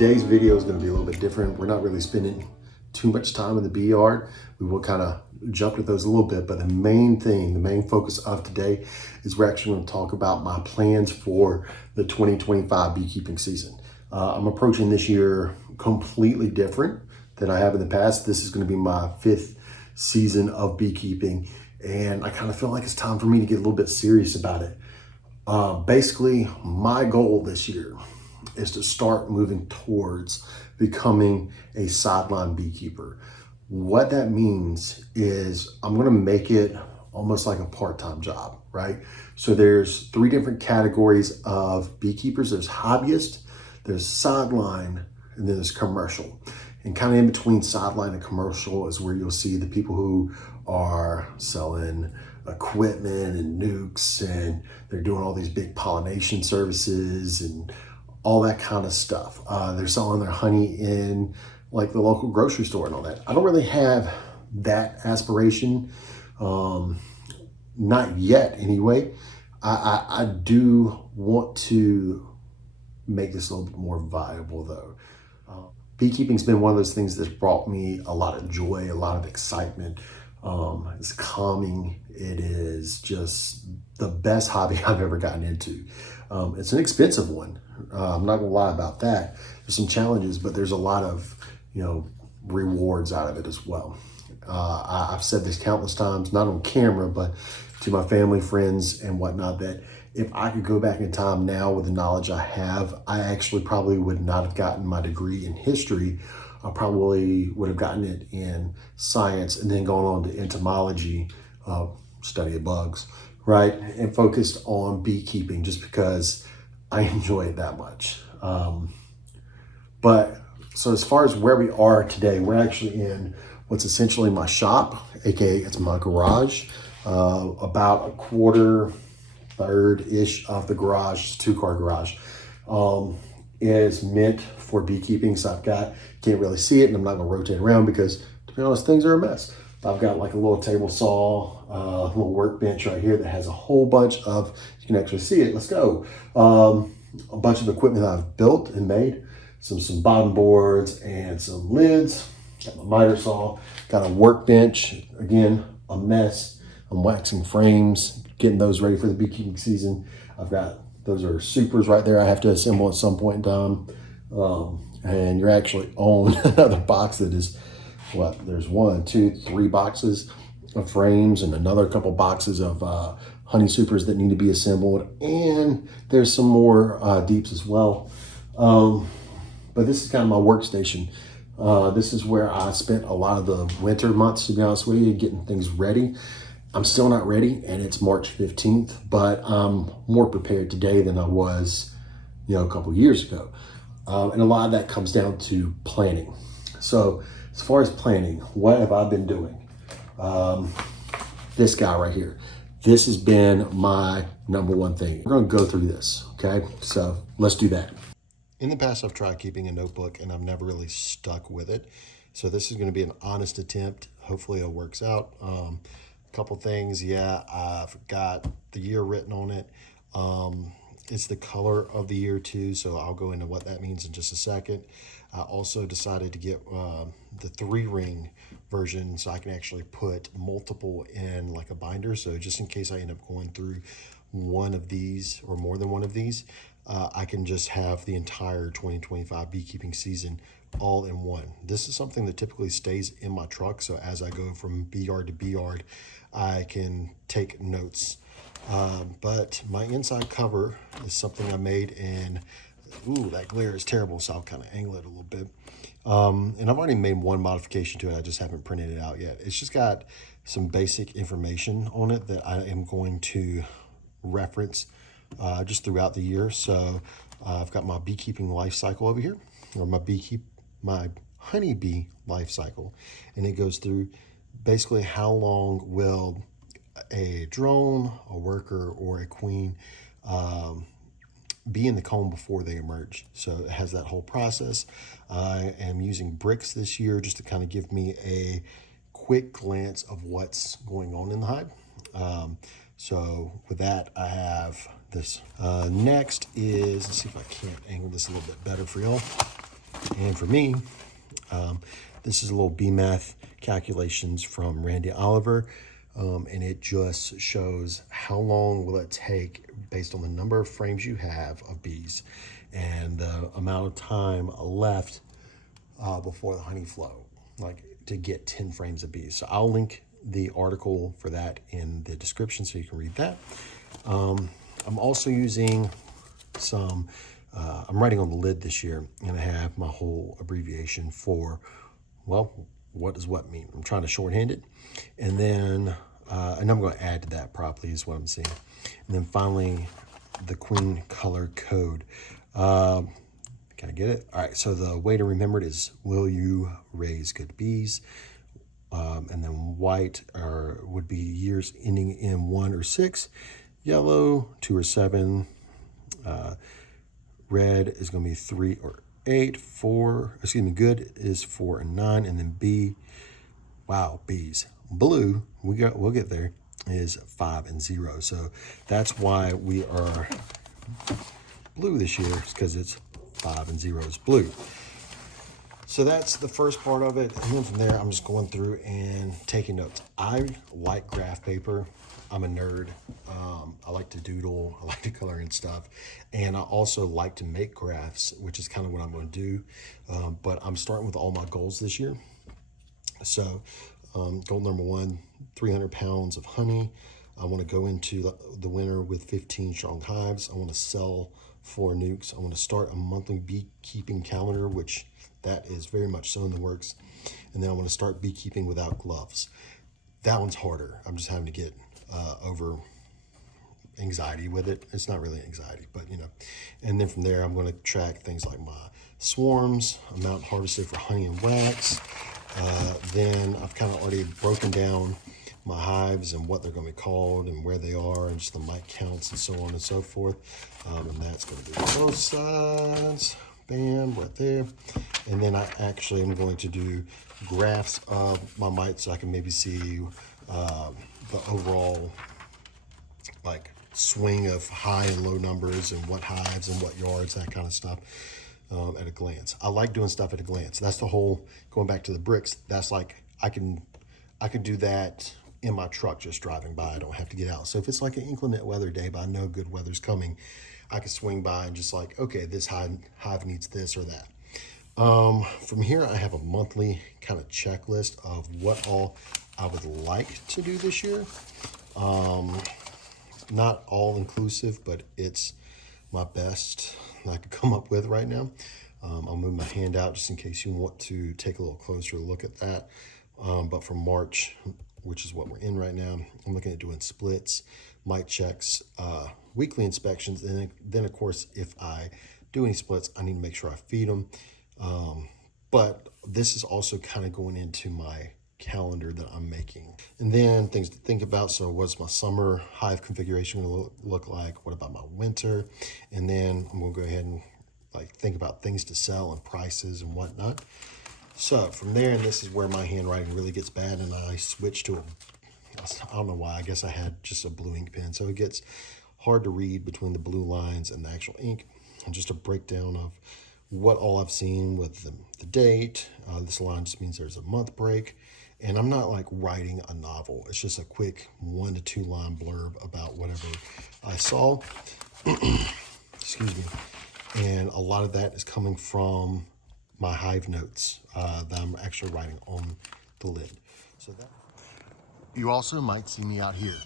Today's video is going to be a little bit different. We're not really spending too much time in the bee yard. We will kind of jump to those a little bit, but the main thing, the main focus of today is we're actually going to talk about my plans for the 2025 beekeeping season. I'm approaching this year completely different than I have in the past. This is going to be my 5th season of beekeeping, and I kind of feel like it's time for me to get a little bit serious about it. Basically, my goal this year is to start moving towards becoming a sideline beekeeper. What that means is I'm going to make it almost like a part-time job, right? So there's 3 different categories of beekeepers. There's hobbyist, there's sideline, and then there's commercial. And kind of in between sideline and commercial is where you'll see the people who are selling equipment and nukes, and they're doing all these big pollination services and all that kind of stuff. They're selling their honey in like the local grocery store and all that. I don't really have that aspiration, not yet anyway. I do want to make this a little bit more viable though. Beekeeping's been one of those things that's brought me a lot of joy, a lot of excitement. It's calming. It is just the best hobby I've ever gotten into. It's an expensive one. I'm not gonna lie about that. There's some challenges, but there's a lot of, rewards out of it as well. I've said this countless times, not on camera, but to my family, friends, and whatnot, that if I could go back in time now with the knowledge I have, I actually probably would not have gotten my degree in history. I probably would have gotten it in science and then gone on to entomology, study of bugs, right? And focused on beekeeping just because I enjoy it that much. So as far as where we are today, we're actually in what's essentially my shop, aka it's my garage. About a quarter, third-ish of the garage, 2-car garage, is meant for beekeeping. So can't really see it, and I'm not gonna rotate around because, to be honest, things are a mess. I've got like a little table saw, a little workbench right here that has a whole bunch of, you can actually see it, let's go. A bunch of equipment that I've built and made, some bottom boards and some lids. Got my miter saw, got a workbench, again, a mess. I'm waxing frames, getting those ready for the beekeeping season. Those are supers right there I have to assemble at some point in time. And you're actually on another box that is, there's 1, 2, 3 boxes of frames and another couple boxes of honey supers that need to be assembled. And there's some more deeps as well. But this is kind of my workstation. This is where I spent a lot of the winter months, to be honest with you, getting things ready. I'm still not ready, and it's March 15th, but I'm more prepared today than I was, a couple years ago. And a lot of that comes down to planning. So as far as planning, what have I been doing? This guy right here. This has been my number one thing. We're gonna go through this, okay? So let's do that. In the past, I've tried keeping a notebook and I've never really stuck with it. So this is gonna be an honest attempt. Hopefully it works out. Couple things, I've got the year written on it. It's the color of the year too, so I'll go into what that means in just a second. I also decided to get the 3-ring version so I can actually put multiple in like a binder. So just in case I end up going through one of these or more than one of these, I can just have the entire 2025 beekeeping season all in one. This is something that typically stays in my truck. So as I go from bee yard to bee yard, I can take notes. But my inside cover is something I made in, that glare is terrible, so I'll kind of angle it a little bit. And I've already made one modification to it. I just haven't printed it out yet. It's just got some basic information on it that I am going to reference just throughout the year. So I've got my beekeeping life cycle over here, or my honeybee life cycle, and it goes through basically how long will a drone, a worker, or a queen be in the comb before they emerge. So it has that whole process. I am using bricks this year just to kind of give me a quick glance of what's going on in the hive. So with that, I have this. Next is, let's see if I can't angle this a little bit better for y'all. And for me, this is a little bee math calculations from Randy Oliver. And it just shows how long will it take based on the number of frames you have of bees and the amount of time left before the honey flow, like to get 10 frames of bees. So I'll link the article for that in the description so you can read that. I'm also using some, I'm writing on the lid this year, and I have my whole abbreviation for, well, what does what mean? I'm trying to shorthand it. And then, and I'm going to add to that probably is what I'm seeing. And then finally, the queen color code. Can I get it? All right, so the way to remember it is, will you raise good bees? And then white would be years ending in 1 or 6. Yellow, 2 or 7. Red is going to be 3 or 8. 4, excuse me, good is 4 and 9. And then B, wow, bees. Blue, we'll get there, is 5 and 0. So that's why we are blue this year, because it's 5 and 0 is blue. So that's the first part of it. And then from there, I'm just going through and taking notes. I like graph paper. I'm a nerd. I like to doodle. I like to color in stuff. And I also like to make graphs, which is kind of what I'm going to do. But I'm starting with all my goals this year. So goal number 1, 300 pounds of honey. I want to go into the winter with 15 strong hives. I want to sell 4 nukes. I want to start a monthly beekeeping calendar, which that is very much so in the works. And then I want to start beekeeping without gloves. That one's harder. I'm just having to get over anxiety with it. It's not really anxiety, but you know. And then from there, I'm going to track things like my swarms, amount harvested for honey and wax. Then I've kind of already broken down my hives and what they're going to be called and where they are and just the mite counts and so on and so forth. And that's going to be both sides. Bam, right there. And then I actually am going to do graphs of my mites so I can maybe see the overall like swing of high and low numbers and what hives and what yards, that kind of stuff at a glance. I like doing stuff at a glance. That's the whole, going back to the bricks, that's like I can do that in my truck just driving by. I don't have to get out. So if it's like an inclement weather day, but I know good weather's coming, I can swing by and just like, okay, this hive needs this or that. From here, I have a monthly kind of checklist of what all I would like to do this year. Not all inclusive, but it's my best I could come up with right now. I'll move my hand out just in case you want to take a little closer look at that. But for March, which is what we're in right now, I'm looking at doing splits, mite checks, weekly inspections, and then of course, if I do any splits, I need to make sure I feed them. But this is also kind of going into my calendar that I'm making. And then things to think about. So what's my summer hive configuration going to look like? What about my winter? And then I'm going to go ahead and like think about things to sell and prices and whatnot. So from there, and this is where my handwriting really gets bad, and I switch to I don't know why, I guess I had just a blue ink pen. So it gets hard to read between the blue lines and the actual ink. And just a breakdown of what all I've seen with the date. This line just means there's a month break. And I'm not like writing a novel. It's just a quick 1 to 2 line blurb about whatever I saw. Excuse me. And a lot of that is coming from my hive notes that I'm actually writing on the lid. So that. You also might see me out here.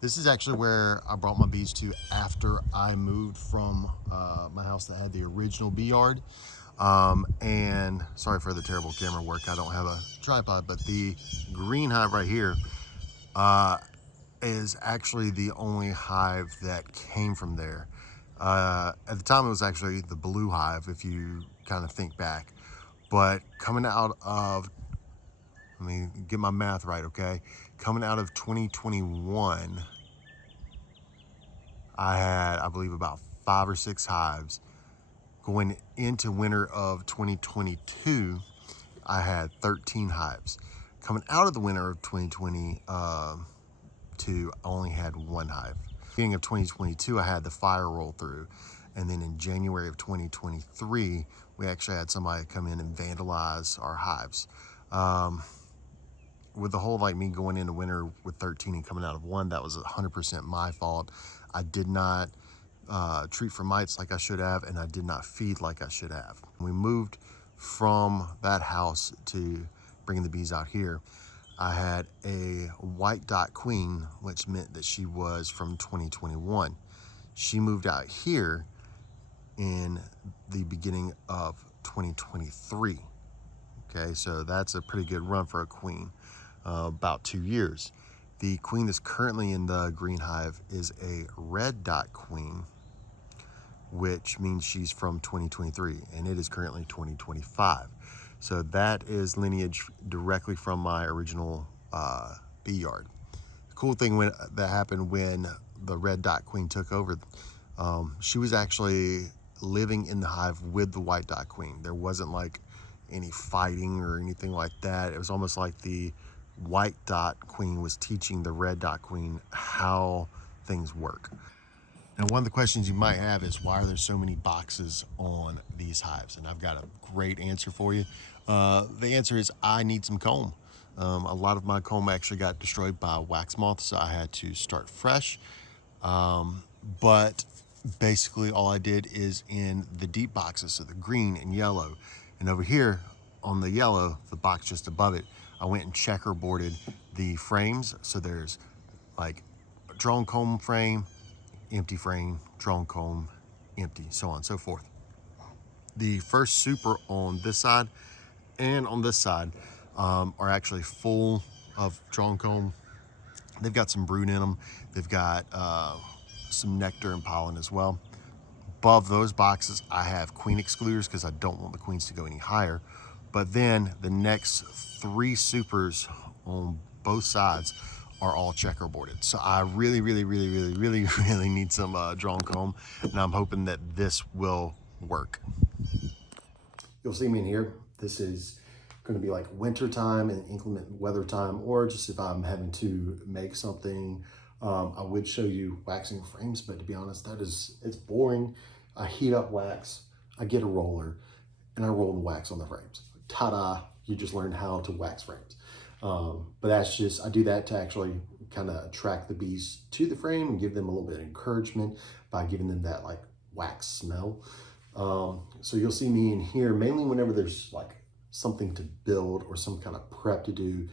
This is actually where I brought my bees to after I moved from my house that had the original bee yard. And sorry for the terrible camera work. I don't have a tripod, but the green hive right here is actually the only hive that came from there. At the time, it was actually the blue hive, if you kind of think back. But coming out of, let me get my math right, okay? Coming out of 2021, I had, I believe, about 5 or 6 hives. Going into winter of 2022, I had 13 hives. Coming out of the winter of 2022, I only had 1 hive. Beginning of 2022, I had the fire roll through, And then in January of 2023, we actually had somebody come in and vandalize our hives. With the whole like me going into winter with 13 and coming out of 1, that was 100% my fault. I did not treat for mites like I should have, and I did not feed like I should have. We moved from that house to bringing the bees out here. I had a white dot queen, which meant that she was from 2021. She moved out here in the beginning of 2023. Okay, so that's a pretty good run for a queen, about 2 years. The queen that's currently in the green hive is a red dot queen, which means she's from 2023, and it is currently 2025. So that is lineage directly from my original bee yard. The cool thing that happened when the red dot queen took over, she was actually living in the hive with the white dot queen. There wasn't like any fighting or anything like that. It was almost like the white dot queen was teaching the red dot queen how things work. Now, one of the questions you might have is, why are there so many boxes on these hives? And I've got a great answer for you. The answer is, I need some comb. A lot of my comb actually got destroyed by wax moths, so I had to start fresh. But basically all I did is in the deep boxes, so the green and yellow. And over here on the yellow, the box just above it, I went and checkerboarded the frames. So there's like a drone comb frame, empty frame, drone comb, empty, so on and so forth. The first super on this side and on this side are actually full of drone comb. They've got some brood in them. They've got some nectar and pollen as well. Above those boxes, I have queen excluders because I don't want the queens to go any higher. But then the next 3 supers on both sides are all checkerboarded. So I really need some drone comb, and I'm hoping that this will work. You'll see me in here. This is going to be like winter time and inclement weather time, or just if I'm having to make something. I would show you waxing frames, but to be honest, it's boring. I heat up wax, I get a roller, and I roll the wax on the frames. Ta-da, you just learned how to wax frames. But that's just, I do that to actually kind of attract the bees to the frame and give them a little bit of encouragement by giving them that like wax smell. So you'll see me in here mainly whenever there's like something to build or some kind of prep to do.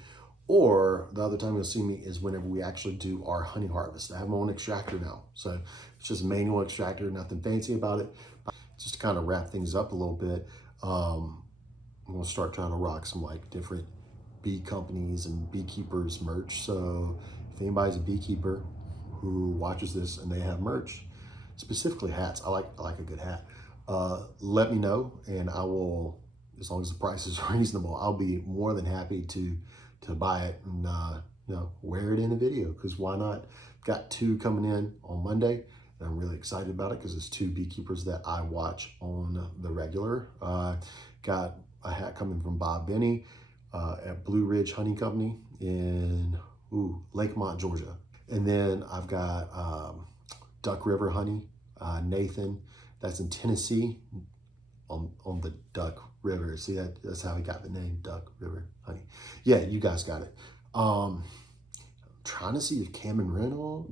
Or the other time you'll see me is whenever we actually do our honey harvest. I have my own extractor now. So it's just a manual extractor, nothing fancy about it. Just to kind of wrap things up a little bit. I'm gonna start trying to rock some like different bee companies and beekeepers merch. So if anybody's a beekeeper who watches this and they have merch, specifically hats, I like a good hat. Let me know, and I will, as long as the price is reasonable, I'll be more than happy to buy it and you know, wear it in a video, because why not? Got 2 coming in on Monday, and I'm really excited about it because it's 2 beekeepers that I watch on the regular. Got a hat coming from Bob Benny at Blue Ridge Honey Company in Lakemont, Georgia. And then I've got Duck River Honey, Nathan, that's in Tennessee, on the Duck River. See, that's how he got the name, Duck River Honey. Yeah, you guys got it. Trying to see if Cayman Reynolds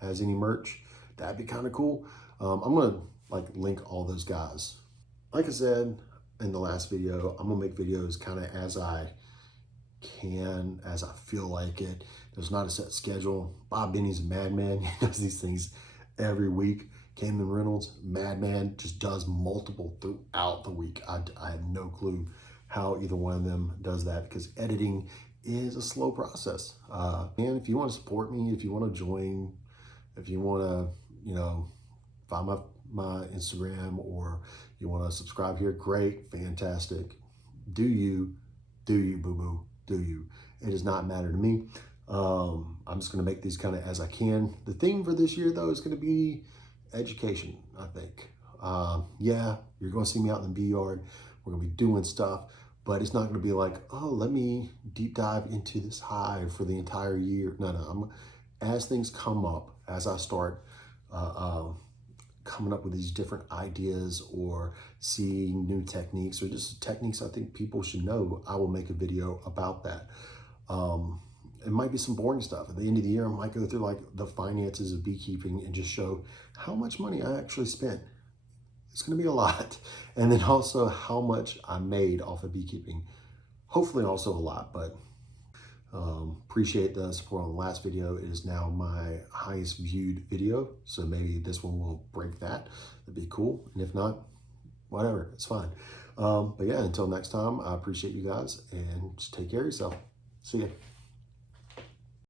has any merch. That'd be kind of cool. I'm gonna like link all those guys. Like I said in the last video, I'm gonna make videos kind of as I can, as I feel like it. There's not a set schedule. Bob Benny's a madman. He does these things every week. Cayman Reynolds, madman, just does multiple throughout the week. I have no clue how either one of them does that, because editing is a slow process. And if you want to support me, if you want to join, if you want to, you know, find my Instagram, or you want to subscribe here, great, fantastic. Do you, boo-boo, do you. It does not matter to me. I'm just going to make these kind of as I can. The theme for this year, though, is going to be education, I think. Yeah, you're going to see me out in the bee yard. We're going to be doing stuff, but it's not going to be like, oh, let me deep dive into this hive for the entire year. No, as things come up, as I start coming up with these different ideas or seeing new techniques or just techniques I think people should know, I will make a video about that. It might be some boring stuff. At the end of the year, I might go through like the finances of beekeeping and just show how much money I actually spent. It's going to be a lot. And then also how much I made off of beekeeping. Hopefully also a lot, but appreciate the support on the last video. It is now my highest viewed video. So maybe this one will break that. That'd be cool. And if not, whatever, it's fine. But yeah, until next time, I appreciate you guys and just take care of yourself. See ya.